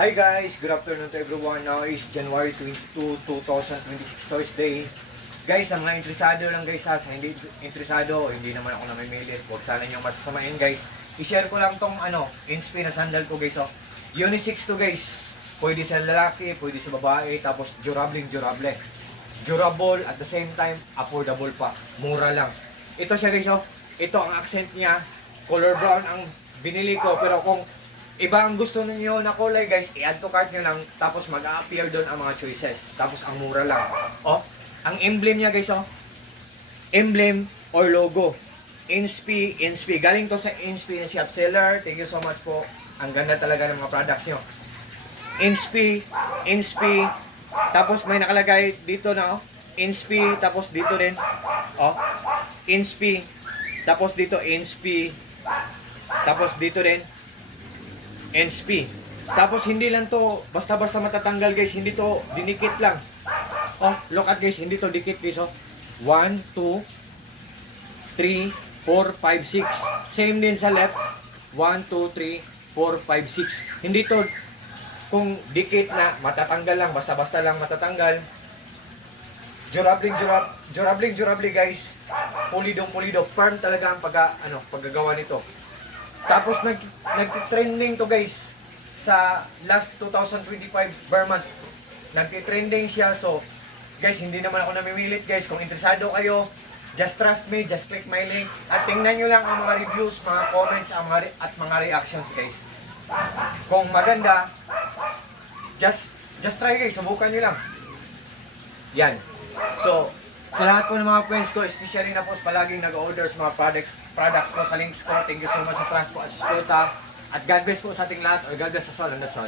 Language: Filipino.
Hi guys, good afternoon to everyone. Now is January 22, 2026 Thursday. Guys, ang mga interesado lang guys ha, sa hindi interesado, hindi naman ako namimilit. Huwag sana niyong masasamain guys. I-share ko lang tong inspi na sandal ko guys. Unisex to guys. Pwede sa lalaki, pwede sa babae, tapos durable. Durable at the same time, affordable pa. Mura lang. Ito siya guys Ito ang accent niya. Color brown ang binili ko, pero kung iba ang gusto niyo na kulay guys, i-add to cart nyo lang, tapos mag-a-appear doon ang mga choices. Tapos ang mura lang. Ang emblem niya guys emblem or logo. Inspi. Galing to sa Inspi na shop seller. Thank you so much po. Ang ganda talaga ng mga products nyo. Inspi. Tapos may nakalagay dito na Inspi. Tapos dito din. Inspi. Tapos dito Inspi. Tapos dito din NSP. Tapos hindi lang to basta-basta matatanggal guys, hindi to dinikit lang. Look at guys, hindi to dikit guys 1, 2, 3, 4, 5, 6. Same din sa left. 1, 2, 3, 4, 5, 6. Hindi to kung dikit na matatanggal lang, basta-basta lang matatanggal. Durable guys. Pulido. Firm talaga ang paggagawa nito. Tapos nag-trending to guys sa last 2025 Vermont. Nag-trending siya. So guys, hindi naman ako namimilit guys. Kung interesado kayo, just trust me, just click my link. At tingnan nyo lang ang mga reviews, mga comments, at mga reactions guys. Kung maganda, just try guys, subukan nyo lang. Yan. So, sa lahat po ng mga friends ko, especially na po palaging nag-order sa mga products ko sa links ko. Thank you so much sa trust po at suporta. At God bless po sa ating lahat. Or God bless us all and that's all.